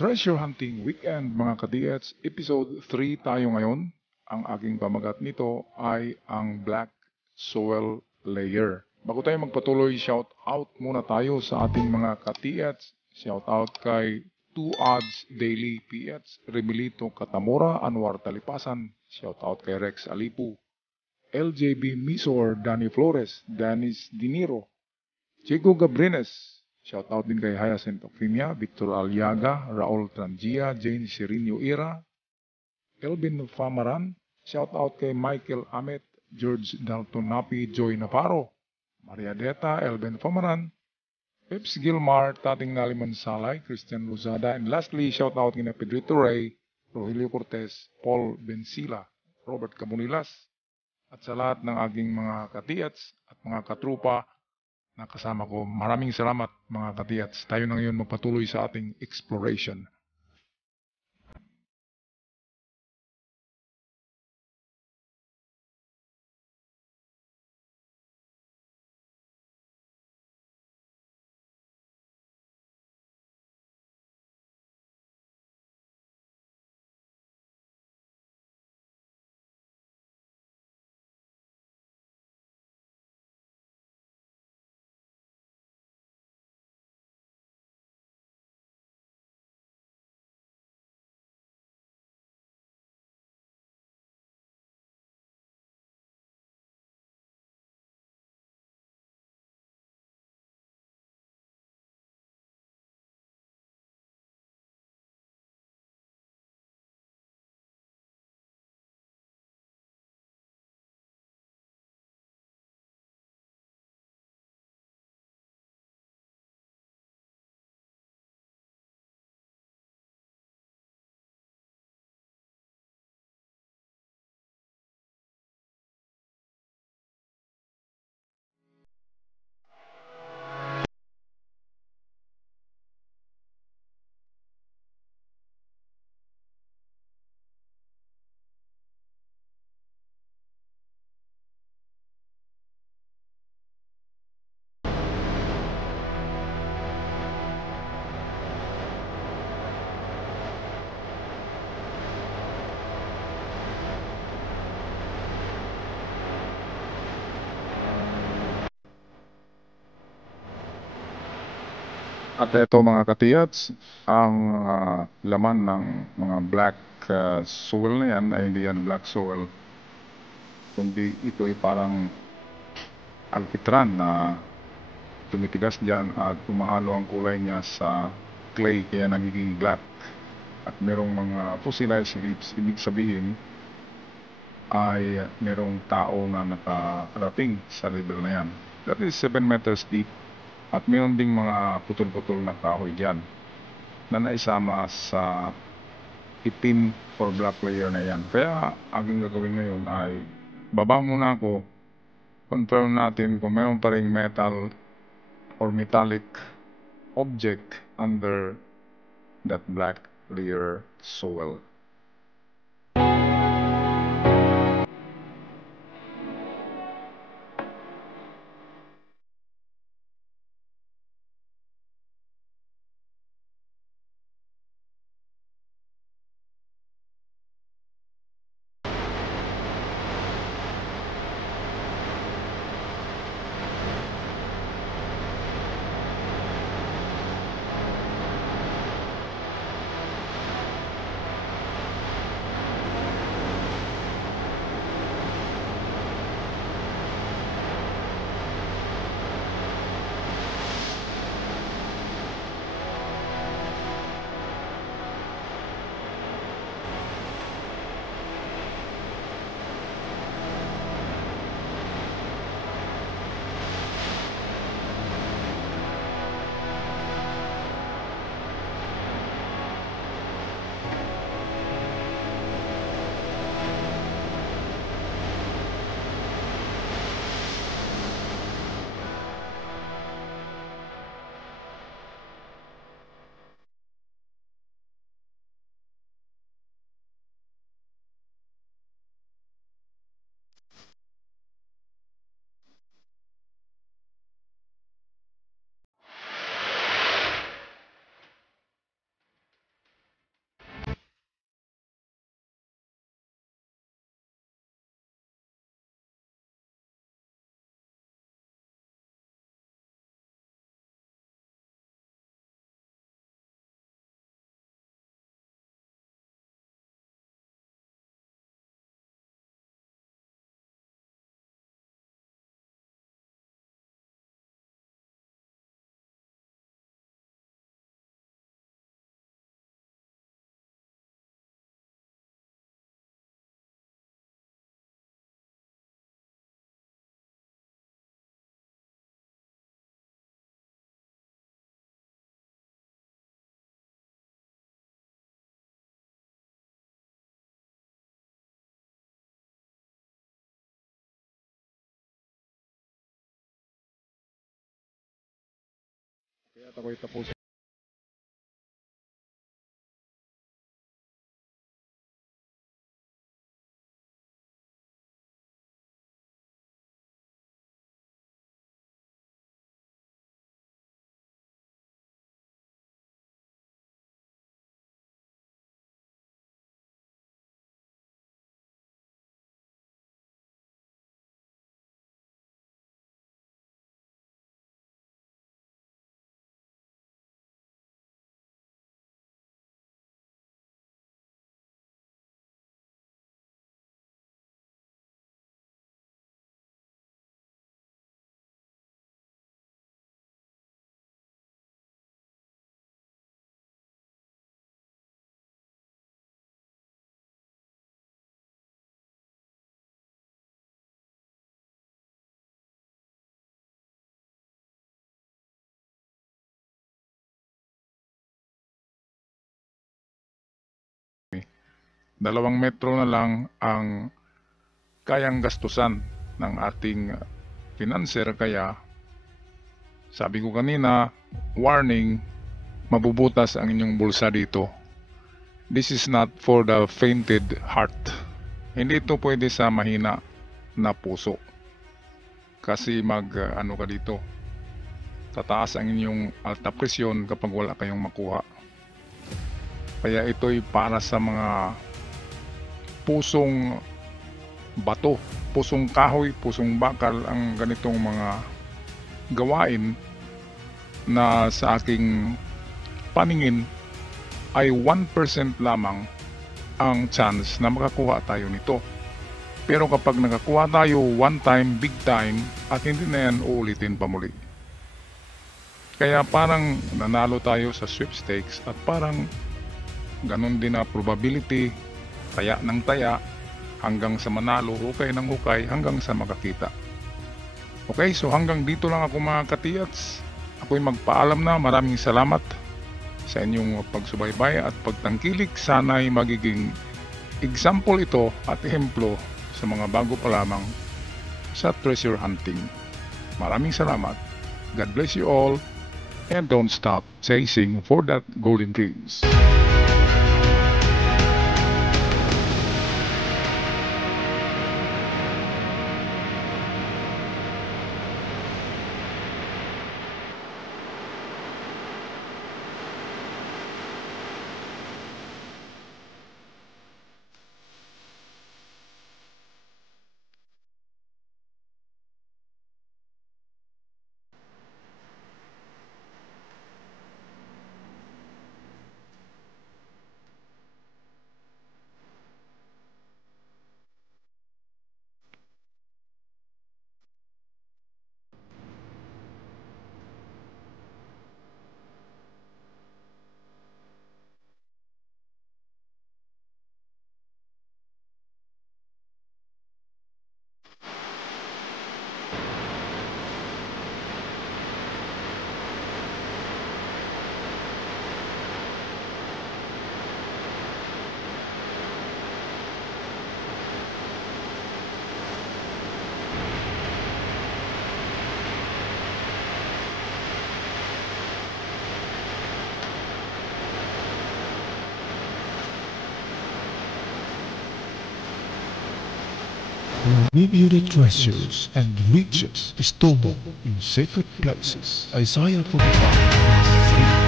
Treasure Hunting Weekend mga ka-DH, Episode 3 tayo ngayon. Ang aking pamagat nito ay ang Black Soil Layer. Bago tayo magpatuloy, shout out muna tayo sa ating mga ka-TH. Shout out kay 2 Odds Daily PH, Remilito Katamora, Anwar Talipasan. Shout out kay Rex Alipu, LJB Misor, Danny Flores, Dennis Diniro, Chico Gabrines. Shoutout din kay Hyacinth Ocrimia, Victor Aliaga, Raul Trangia, Jane Sirinio Ira, Elvin Famaran. Shoutout kay Michael Amet, George Dalton Napi, Joy Navarro, Maria Deta, Elvin Famaran, Peps Gilmar, Tating Naliman Salay, Christian Luzada, and lastly, shoutout kina Pedrito Ray, Rogelio Cortez, Paul Bensila, Robert Camunilas, at sa lahat ng aking mga katiyats at mga katrupa na kasama ko. Maraming salamat mga katiyats. Tayo na ngayon magpatuloy sa ating exploration. At ito mga katiyats, ang laman ng mga black soil na yan ay hindi yan black soil, kundi ito ay parang alkitran na tumitigas dyan at umahalo ang kulay niya sa clay kaya nagiging black. At merong mga fossilized leaves, ibig sabihin ay merong tao na nakarating sa level na yan. That is 7 meters deep. At mayroon ding mga putol-putol na kahoy dyan na naisama sa itim or black layer na yan. Kaya aking gagawin ngayon ay baba muna ako, confirm natin kung mayroon pa ring metal or metallic object under that black layer soil. Kaya ako'y tapos. Dalawang metro na lang ang kayang gastusan ng ating financer, kaya sabi ko kanina, warning, mabubutas ang inyong bulsa dito. This is not for the fainted heart. Hindi ito pwede sa mahina na puso. Kasi ano ka dito, tataas ang inyong alta presyon kapag wala kayong makuha. Kaya ito'y para sa mga pusong bato, pusong kahoy, pusong bakal ang ganitong mga gawain na sa aking paningin ay 1% lamang ang chance na makakuha tayo nito. Pero kapag nakakuha tayo one time, big time, at hindi na yan uulitin pa muli. Kaya parang nanalo tayo sa sweepstakes at parang ganun din na probability, taya ng taya, hanggang sa manalo, hukay ng hukay, hanggang sa makakita. Okay, so hanggang dito lang ako mga katiyats. Ako'y magpaalam na. Maraming salamat sa inyong pagsubaybay at pagtangkilik. Sana'y magiging example ito at ehemplo sa mga bago pa lamang sa treasure hunting. Maraming salamat. God bless you all, and don't stop chasing for that golden dreams. Review the treasures and riches stolen in sacred places. Isaiah 45:3.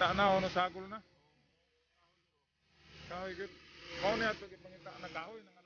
pangita na o no sagol na. Kahoy gud. Mao ni ato gid pangita na kahoy na